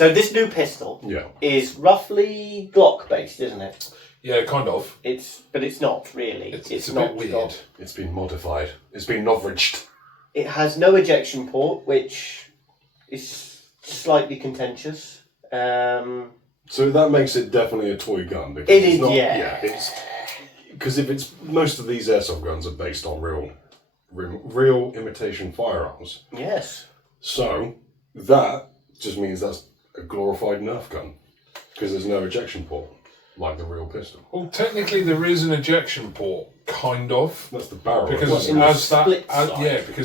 So this new pistol is roughly Glock-based, isn't it? Yeah, kind of. But it's not really. It's a not bit weird. Glock. It's been modified. It's been Novritsch'd. It has no ejection port, which is slightly contentious. So that makes it definitely a toy gun. Because It is, it's not, yeah. Because if it's most of these airsoft guns are based on real imitation firearms. Yes. So that just means that's a glorified Nerf gun because there's no ejection port like the real pistol. Well, technically there is an ejection port, kind of. That's the barrel. Because because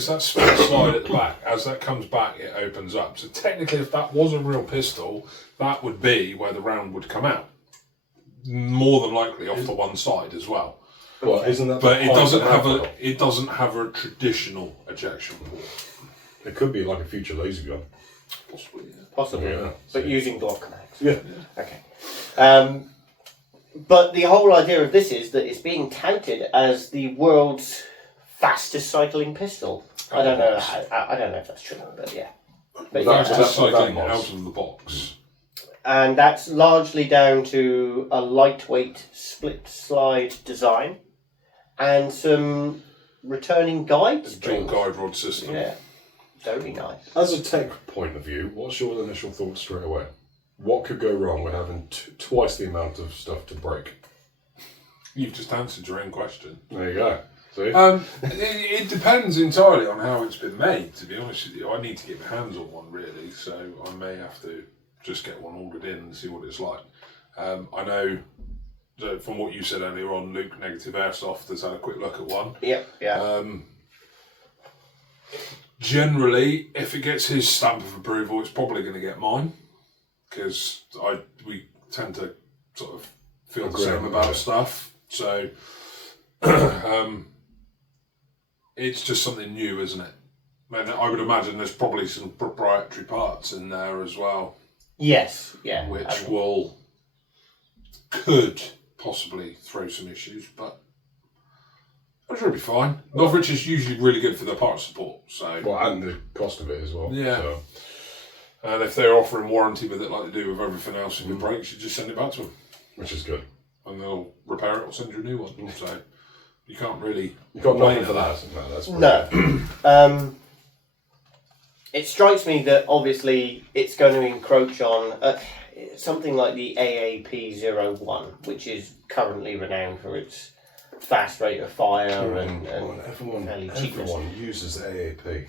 that split slide at the back, as that comes back, it opens up. So technically, if that was a real pistol, that would be where the round would come out. More than likely off the one side as well. Well, isn't that? But it doesn't have a traditional ejection port. It could be like a future laser gun. Possibly. Yeah. But using Glock mags. Yeah. Okay. But the whole idea of this is that it's being touted as the world's fastest cycling pistol. I don't know if that's true, but yeah. But That's cycling out of the box. And that's largely down to a lightweight split slide design and some returning guide strings. Dual guide rod system. Yeah, very nice. As a tech point of view, what's your initial thoughts straight away? What could go wrong with having twice the amount of stuff to break? You've just answered your own question. There you go. See? It depends entirely on how it's been made, to be honest with you. I need to get my hands on one, really, so I may have to just get one ordered in and see what it's like. I know that from what you said earlier on, Luke, Negative Airsoft, has had a quick look at one. Yep, yeah. Generally, if it gets his stamp of approval, it's probably going to get mine, because we tend to sort of feel the same about stuff. So it's just something new, isn't it? And I would imagine there's probably some proprietary parts in there as well. Yes, yeah. Which could possibly throw some issues, but I'm sure it'll be fine. Novritsch is usually really good for their part support, so. Well, and the cost of it as well. Yeah. So. And if they're offering warranty with it, like they do with everything else, if it breaks, you just send it back to them. Which is good. And they'll repair it or send you a new one. So you can't really. You can't complain for at that. No, that's No. It strikes me that obviously it's going to encroach on something like the AAP01, which is currently renowned for its fast rate of fire and everyone uses AAP.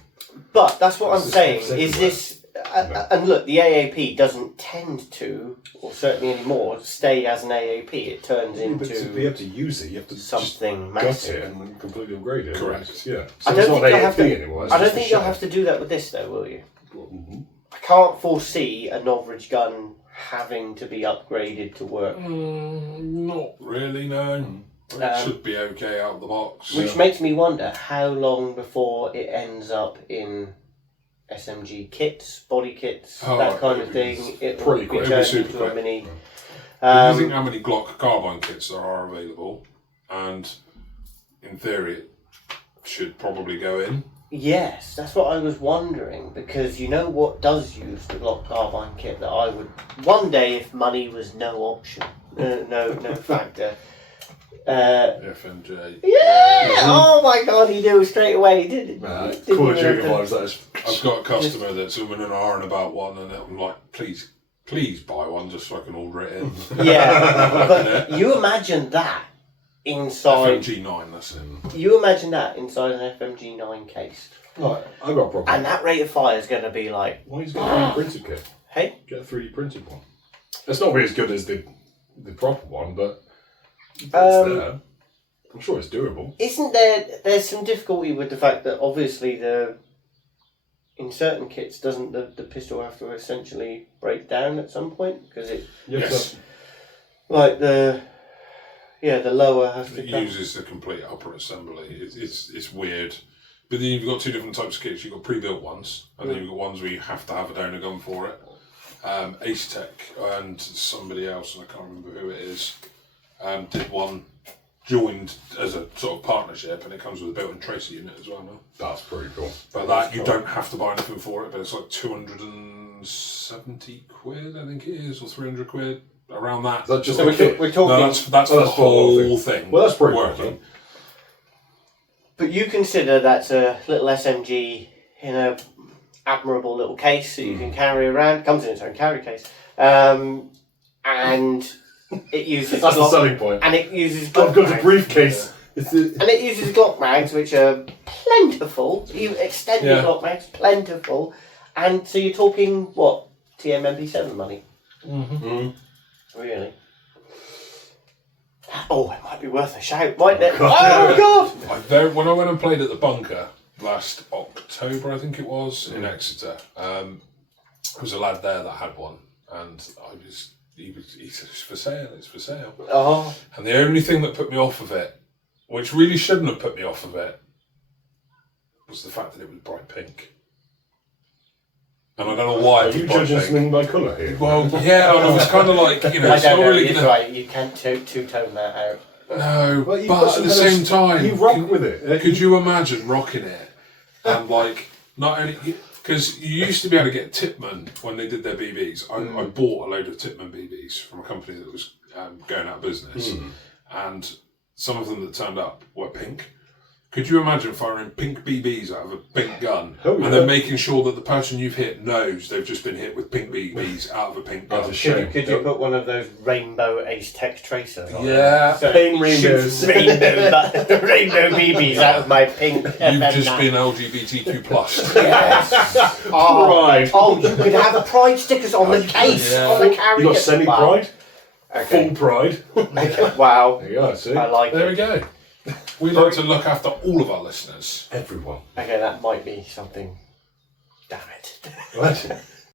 But that's what I'm saying. Is this and look, the AAP doesn't tend to, or certainly anymore, stay as an AAP. It turns into. But to be able to use it, you have to something gut massive it and completely upgrade it. Correct. Yeah. I So don't it's think not you'll AAP have to. anymore. I don't think you'll have to do that with this, though, will you? Mm-hmm. I can't foresee a Novritsch gun having to be upgraded to work. Not really, no. It should be okay out of the box. Which makes me wonder how long before it ends up in SMG kits, body kits, that kind of thing. It will be turned into a mini. If you think how many Glock carbine kits there are available, and in theory it should probably go in. Yes, that's what I was wondering, because you know what does use the Glock carbine kit that I would one day, if money was no option, no factor. FMJ. Yeah! Oh my god, he knew straight away, didn't he? I've got a customer that's umming and ahhing about one, and I'm like, please buy one just so I can order it in. Yeah, but you imagine that inside. FMG9, that's it. You imagine that inside an FMG9 case. Right, I've got a problem. And that rate of fire is going to be like. Why don't you get a 3D printed kit? Hey? Get a 3D printed one. It's not really as good as the proper one, but. It's there. I'm sure it's doable. Isn't there's some difficulty with the fact that obviously in certain kits doesn't the pistol have to essentially break down at some point because it like the lower has to come. Uses the complete upper assembly. It's weird. But then you've got two different types of kits. You've got pre-built ones, and then you've got ones where you have to have a downer gun for it. Ace Tech and somebody else, and I can't remember who it is. Did one joined as a sort of partnership, and it comes with a built-in tracer unit as well now. That's pretty cool. But that you don't have to buy anything for it, but it's like 200 and £270, I think it is, or £300, around that. Is that just So we're talking. No, that's for the whole thing. Well, that's pretty working. working. But you consider that's a little SMG in a admirable little case that you can carry around. Comes in its own carry case, and it uses. That's the Glock, selling point. and it uses. I've Glock got a mags. briefcase. And it uses Glock mags, which are plentiful. You extend the Glock mags, plentiful, and so you're talking what TMMP7 money. Mm-hmm. Really? Oh, it might be worth a shout, mightn't it? God. Oh God! When I went and played at the bunker last October, I think it was, in Exeter, there was a lad there that had one, and he said, it's for sale, it's for sale. Oh. And the only thing that put me off of it, which really shouldn't have put me off of it, was the fact that it was bright pink. And I don't know why. Are you judging something by colour here? Well, yeah, and I was kind of like, I it's don't not know, really it's gonna... right, you can't two-tone that out. No, Well, you've but got at the some same time... You rock with it. Could you imagine rocking it? And like, not only... Because you used to be able to get Tipman when they did their BBs. I bought a load of Tipman BBs from a company that was going out of business. And some of them that turned up were pink. Could you imagine firing pink BBs out of a pink gun and then making sure that the person you've hit knows they've just been hit with pink BBs out of a pink gun? Could you put one of those rainbow Ace Tech tracers on? Yeah. So Plain rainbows. rainbow BBs out of my pink. You've just been LGBTQ plus. Yes. Pride. Oh, you could have pride stickers on the case, on the carrier. You got semi-pride, Okay. full pride. Okay. Wow. There you go, see? I like There it. we go. We like to look after all of our listeners. Everyone. Okay, that might be something. Damn it. Right.